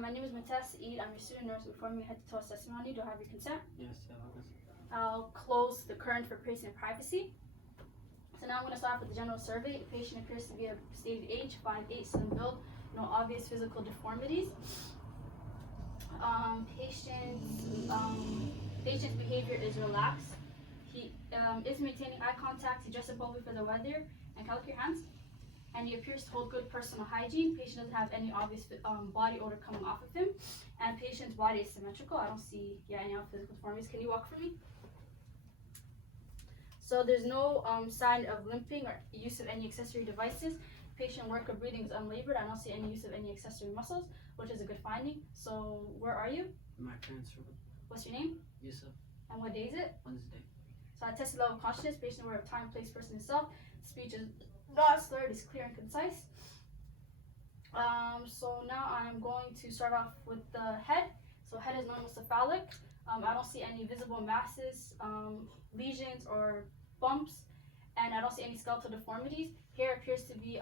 my name is MUNTAHA. I'm your student nurse. Before me head to toe assessment on you, do I have your consent? Yes, I have this. I'll close the current for patient privacy. So now I'm going to start with the general survey. The patient appears to be a stated age, 5'8", slim build, no obvious physical deformities. Patient's behavior is relaxed. He is maintaining eye contact. He dresses appropriately for the weather and can I look your hands. And he appears to hold good personal hygiene. Patient doesn't have any obvious body odor coming off of him. And patient's body is symmetrical. I don't see any physical deformities. Can you walk for me? So there's no sign of limping or use of any accessory devices. Patient work or breathing is unlabored. I don't see any use of any accessory muscles, which is a good finding. So where are you? My parents' room. What's your name? Yusuf. And what day is it? Wednesday. So I tested level of consciousness. Patient aware of time, place, person, and self. Speech is not slurred, is clear and concise. So now I'm going to start off with the head. So head is normal cephalic. I don't see any visible masses, lesions, or bumps, and I don't see any skeletal deformities. Hair appears to be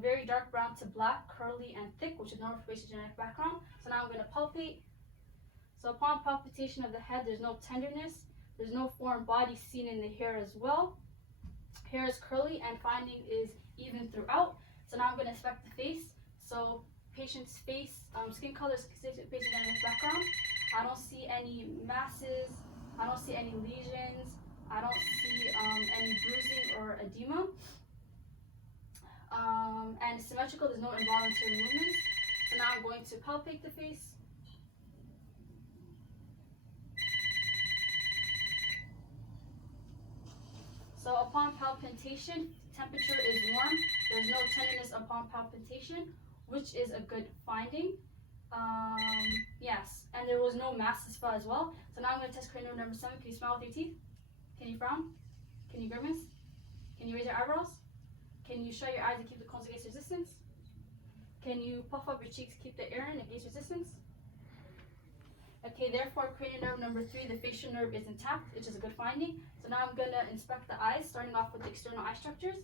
very dark brown to black, curly, and thick, which is normal for patient's genetic background. So now I'm going to palpate. So upon palpitation of the head, there's no tenderness. There's no foreign body seen in the hair as well. Hair is curly and finding is even throughout. So now I'm going to inspect the face. So patient's face, skin color is consistent with patient's genetic background. I don't see any masses. I don't see any lesions. I don't see any bruising or edema. And it's symmetrical, there's no involuntary movements. So now I'm going to palpate the face. So upon palpitation, temperature is warm. There's no tenderness upon palpitation, which is a good finding. Yes, and there was no masses felt as well. So now I'm going to test cranial number 7. Can you smile with your teeth? Can you frown? Can you grimace? Can you raise your eyebrows? Can you shut your eyes and keep the cones against resistance? Can you puff up your cheeks, keep the air in against resistance? Okay, therefore cranial nerve number 3, the facial nerve is intact, which is a good finding. So now I'm going to inspect the eyes, starting off with the external eye structures.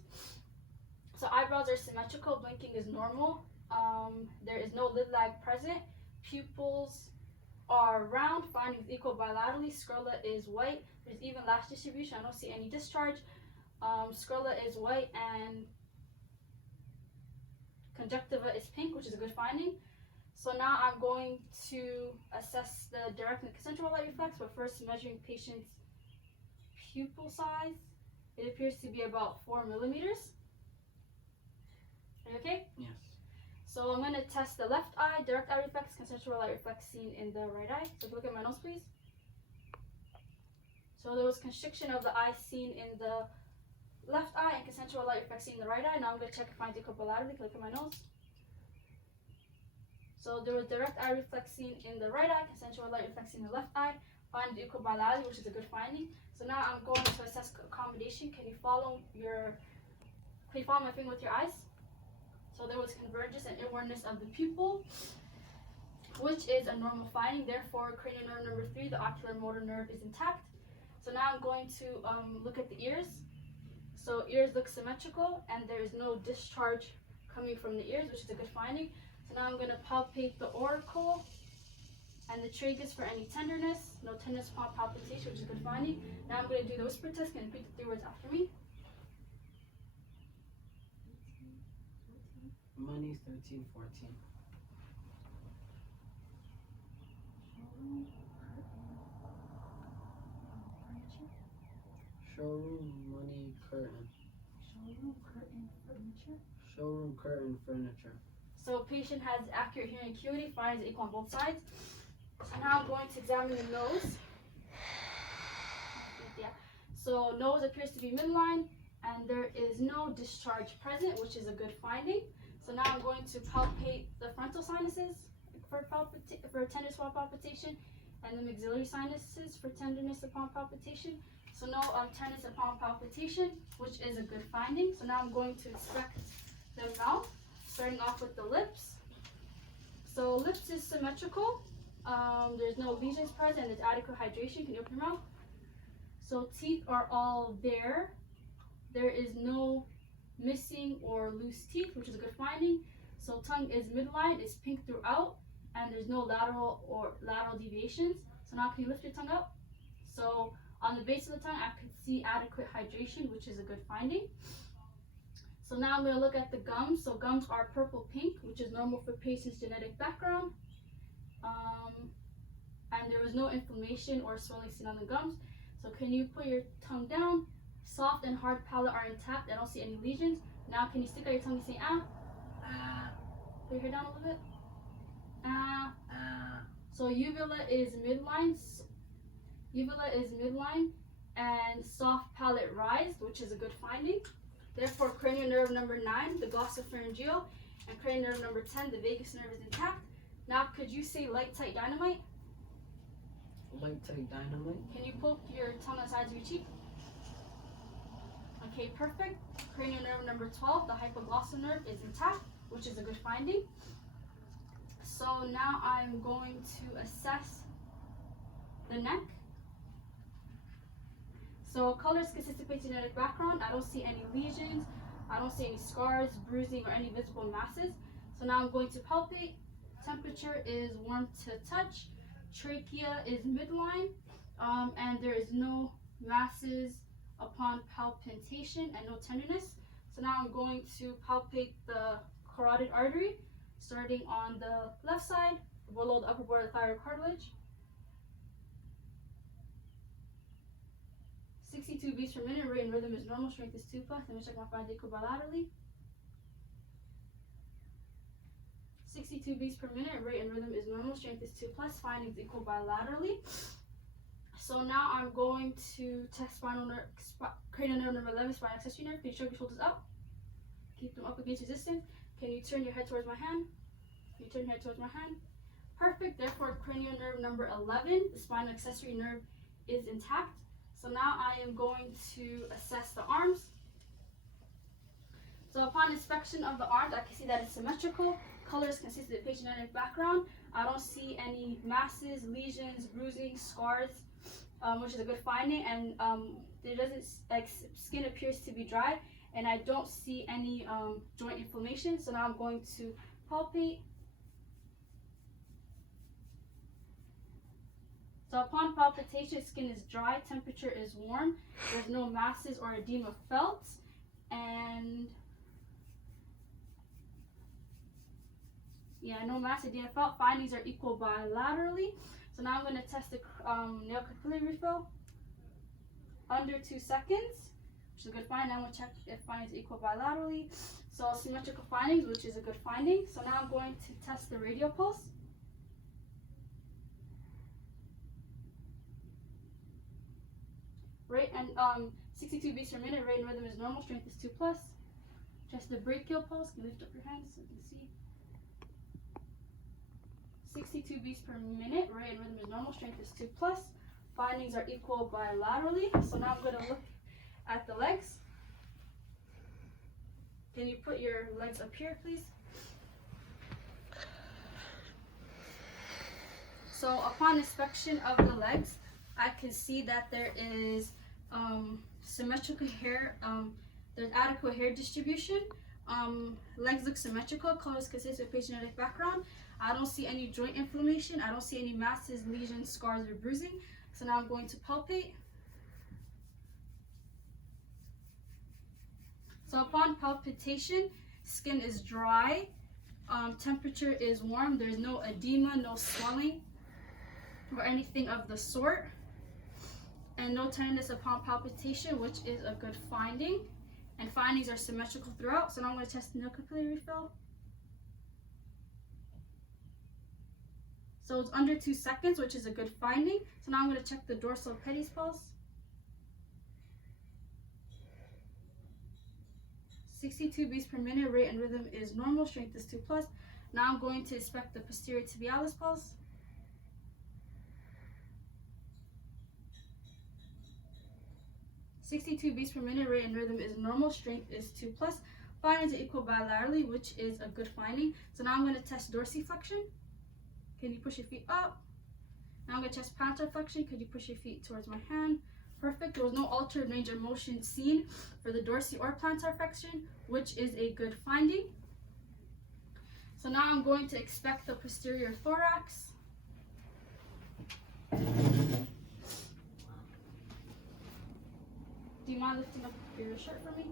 So eyebrows are symmetrical, blinking is normal. There is no lid lag present. Pupils are round, findings equal bilaterally. Scrolla is white. There's even lash distribution. I don't see any discharge. Scrolla is white and conjunctiva is pink, which is a good finding. So now I'm going to assess the direct and concentric light reflex, but first measuring patient's pupil size. It appears to be about 4 millimeters. Are you okay? Yes. So I'm going to test the left eye, direct eye reflex, concentric light reflex seen in the right eye. So look at my nose, please. So there was constriction of the eye seen in the left eye and concentric light reflex seen in the right eye. Now I'm going to check if finds equal bilaterally. Look at my nose. So there was direct eye reflex seen in the right eye, concentric light reflex seen in the left eye. Find equal bilaterally, which is a good finding. So now I'm going to assess accommodation. Can you follow my finger with your eyes? So there was convergence and inwardness of the pupil, which is a normal finding. Therefore, cranial nerve number 3, the ocular motor nerve, is intact. So now I'm going to look at the ears. So ears look symmetrical and there is no discharge coming from the ears, which is a good finding. So now I'm going to palpate the auricle and the tragus for any tenderness. No tenderness upon palpitation, which is a good finding. Now I'm going to do the whisper test. Can you repeat the 3 words after me? Money 1314. Showroom money curtain. Showroom curtain furniture. Showroom curtain furniture. So patient has accurate hearing acuity, finds equal on both sides. So now I'm going to examine the nose. Yeah. So nose appears to be midline and there is no discharge present, which is a good finding. So now I'm going to palpate the frontal sinuses for tenderness upon palpitation and the maxillary sinuses for tenderness upon palpitation. So no tenderness upon palpitation, which is a good finding. So now I'm going to inspect the mouth, starting off with the lips. So lips is symmetrical. There's no lesions present. There's adequate hydration. Can you open your mouth? So teeth are all there. There is no missing or loose teeth, which is a good finding. So tongue is midline, is pink throughout, and there's no lateral deviations. So now can you lift your tongue up? So on the base of the tongue, I can see adequate hydration, which is a good finding. So now I'm going to look at the gums. So gums are purple pink, which is normal for patient's genetic background. And there was no inflammation or swelling seen on the gums. So can you put your tongue down? Soft and hard palate are intact. I don't see any lesions. Now can you stick out your tongue and say ah? Ah. Put your hair down a little bit. Ah. Ah. So uvula is midline. And soft palate rise, which is a good finding. Therefore, cranial nerve number 9, the glossopharyngeal, and cranial nerve number 10, the vagus nerve, is intact. Now, could you say light tight dynamite? Light tight dynamite. Can you poke your tongue on the sides of your cheek? Okay, perfect. Cranial nerve number 12, the hypoglossal nerve, is intact, which is a good finding. So now I'm going to assess the neck. So colors consistent with genetic background. I don't see any lesions. I don't see any scars, bruising, or any visible masses. So now I'm going to palpate. Temperature is warm to touch. Trachea is midline, and there is no masses upon palpation and no tenderness. So now I'm going to palpate the carotid artery, starting on the left side, below the upper border of the thyroid cartilage. 62 beats per minute, rate and rhythm is normal, strength is 2+. Let me check my findings equal bilaterally. 62 beats per minute, rate and rhythm is normal, strength is 2+, findings equal bilaterally. So now I'm going to test cranial nerve number 11, spinal accessory nerve. Can you shrug your shoulders up? Keep them up against resistance. Can you turn your head towards my hand? Can you turn your head towards my hand? Perfect. Therefore, cranial nerve number 11, the spinal accessory nerve, is intact. So now I am going to assess the arms. So upon inspection of the arms, I can see that it's symmetrical. Colors consist of patient genetic background. I don't see any masses, lesions, bruising, scars, which is a good finding. And there doesn't, skin appears to be dry, and I don't see any joint inflammation. So now I'm going to palpate. So upon palpitation, skin is dry, temperature is warm, there's no masses or edema felt, and no mass edema felt. Findings are equal bilaterally. So now I'm going to test the nail capillary refill under 2 seconds, which is a good find. Now I'm going to check if findings are equal bilaterally. So symmetrical findings, which is a good finding. So now I'm going to test the radial pulse. Rate and 62 beats per minute, rate and rhythm is normal, strength is 2+. Test the brachial pulse. Can you lift up your hands so you can see? 62 beats per minute, rate and rhythm is normal, strength is 2+. Findings are equal bilaterally. So now I'm going to look at the legs. Can you put your legs up here, please? So upon inspection of the legs, I can see that there is symmetrical hair, there's adequate hair distribution. Legs look symmetrical, colors consist of patient genetic background. I don't see any joint inflammation. I don't see any masses, lesions, scars, or bruising. So now I'm going to palpate. So upon palpitation, skin is dry, temperature is warm, there's no edema, no swelling, or anything of the sort, and no tenderness upon palpitation, which is a good finding. And findings are symmetrical throughout. So now I'm going to test the nail capillary refill. So it's under 2 seconds, which is a good finding. So now I'm going to check the dorsal pedis pulse. 62 beats per minute, rate and rhythm is normal, strength is 2+. Now I'm going to inspect the posterior tibialis pulse. 62 beats per minute, rate and rhythm is normal, strength is 2+. Findings are equal bilaterally, which is a good finding. So now I'm going to test dorsiflexion. Can you push your feet up? Now I'm going to test plantar flexion. Could you push your feet towards my hand? Perfect. There was no altered range of motion seen for the dorsi or plantar flexion, which is a good finding. So now I'm going to inspect the posterior thorax. Do you mind lifting up your shirt for me?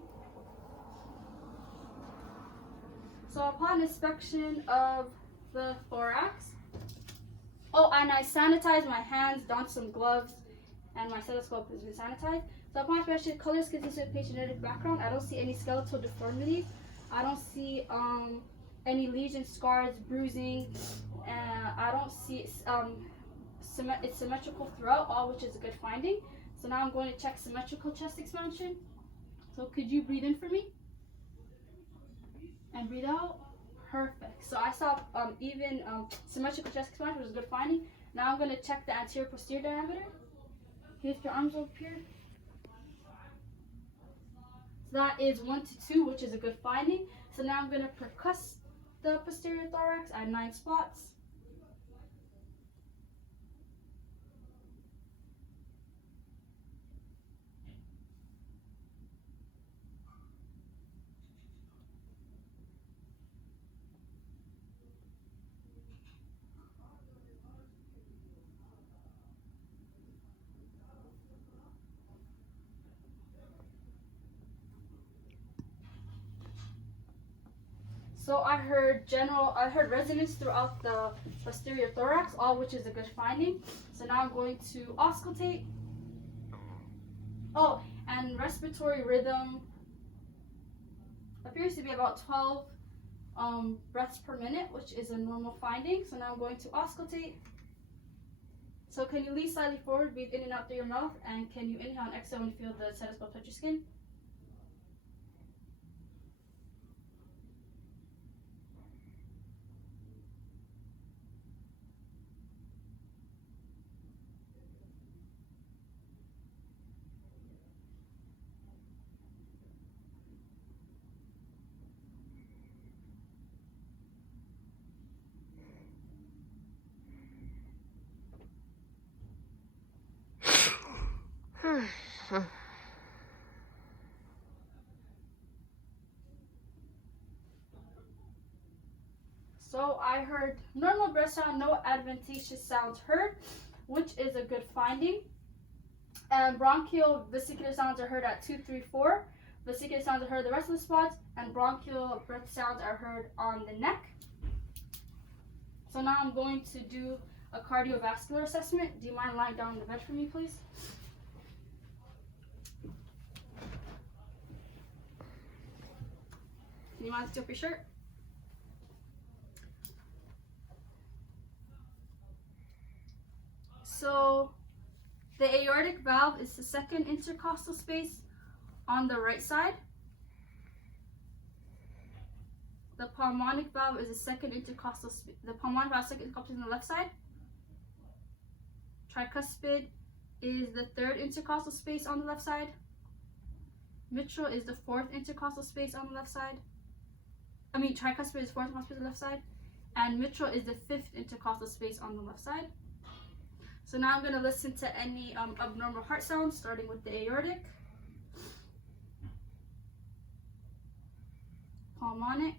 So upon inspection of the thorax, oh, and I sanitized my hands, donned some gloves, and my stethoscope has been sanitized. So upon inspection, color is consistent with patient genetic background. I don't see any skeletal deformities. I don't see any lesions, scars, bruising. I don't see it's symmetrical throughout, all which is a good finding. So now I'm going to check symmetrical chest expansion. So could you breathe in for me? And breathe out. Perfect. So I saw even symmetrical chest expansion, which is a good finding. Now I'm going to check the anterior posterior diameter. Lift your arms up here. So that is 1 to 2, which is a good finding. So now I'm going to percuss the posterior thorax at 9 spots. So I heard resonance throughout the posterior thorax, all which is a good finding. So now I'm going to auscultate. Oh, and respiratory rhythm appears to be about 12 breaths per minute, which is a normal finding. So now I'm going to auscultate. So can you lean slightly forward, breathe in and out through your mouth, and can you inhale and exhale when you feel the stethoscope touch your skin? So I heard normal breath sound, no adventitious sounds heard, which is a good finding. And bronchial vesicular sounds are heard at 2, 3, 4. Vesicular sounds are heard the rest of the spots, and bronchial breath sounds are heard on the neck. So now I'm going to do a cardiovascular assessment. Do you mind lying down on the bed for me, please? Can you mind lift up your shirt? So the aortic valve is the second intercostal space on the right side. The pulmonic valve is the second intercostal space. The pulmonic valve is the second intercostal space on the left side. Tricuspid is the third intercostal space on the left side. Mitral is the fourth intercostal space on the left side. Tricuspid is the fourth intercostal space on the left side. And mitral is the fifth intercostal space on the left side. So now I'm going to listen to any abnormal heart sounds, starting with the aortic, pulmonic,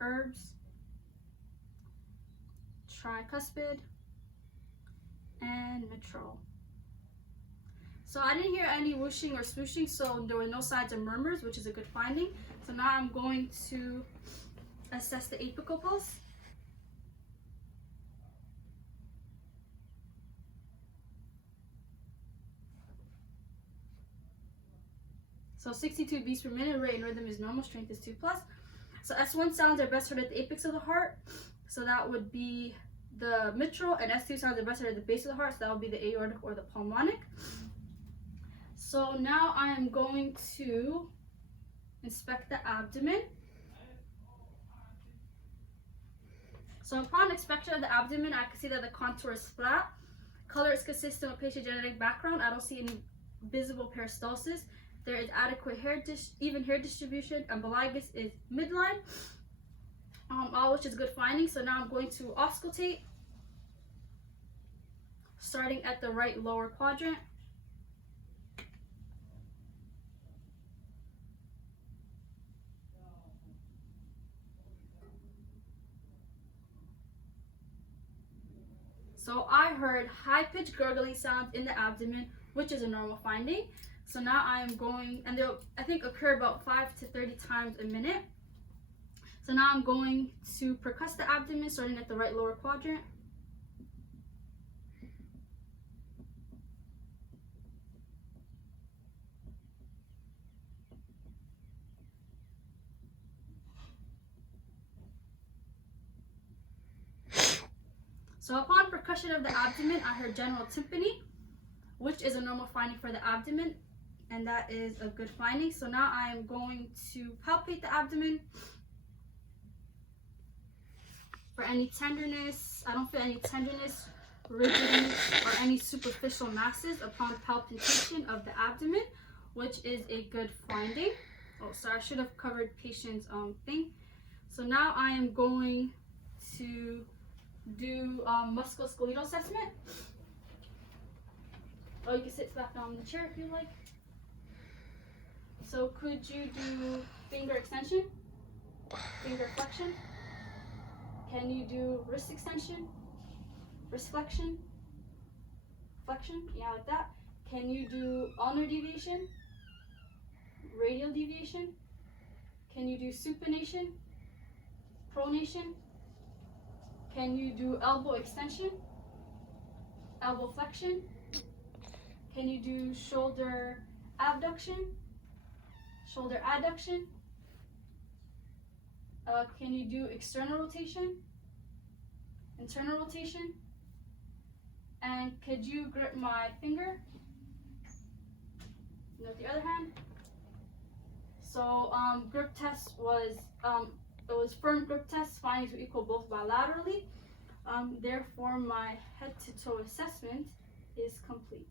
herbs, tricuspid, and mitral. So I didn't hear any whooshing or swooshing, so there were no signs of murmurs, which is a good finding. So now I'm going to assess the apical pulse. So 62 beats per minute, rate and rhythm is normal, strength is 2+. So S1 sounds are best heard at the apex of the heart. So that would be the mitral, and S2 sounds are best heard at the base of the heart. So that would be the aortic or the pulmonic. So now I am going to inspect the abdomen. So upon inspection of the abdomen, I can see that the contour is flat. Color is consistent with patient genetic background. I don't see any visible peristalsis. There is adequate even hair distribution, and umbilicus is midline, all which is good finding. So now I'm going to auscultate, starting at the right lower quadrant. So I heard high-pitched gurgling sounds in the abdomen, which is a normal finding. So now I am going, and they'll, I think, occur about 5 to 30 times a minute. So now I'm going to percuss the abdomen, starting at the right lower quadrant. So upon percussion of the abdomen, I heard general tympany, which is a normal finding for the abdomen, and that is a good finding. So now I am going to palpate the abdomen for any tenderness. I don't feel any tenderness, rigidity, or any superficial masses upon palpation of the abdomen, which is a good finding. Oh, sorry, I should have covered patient's thing. So now I am going to do musculoskeletal assessment. Oh, you can sit back down in the chair if you like. So could you do finger extension, finger flexion? Can you do wrist extension, wrist flexion, yeah, like that? Can you do ulnar deviation, radial deviation? Can you do supination, pronation? Can you do elbow extension, elbow flexion? Can you do shoulder abduction, shoulder adduction? Can you do external rotation, internal rotation? And could you grip my finger with the other hand? So grip test was, it was firm grip test, findings were equal both bilaterally. Therefore, my head to toe assessment is complete.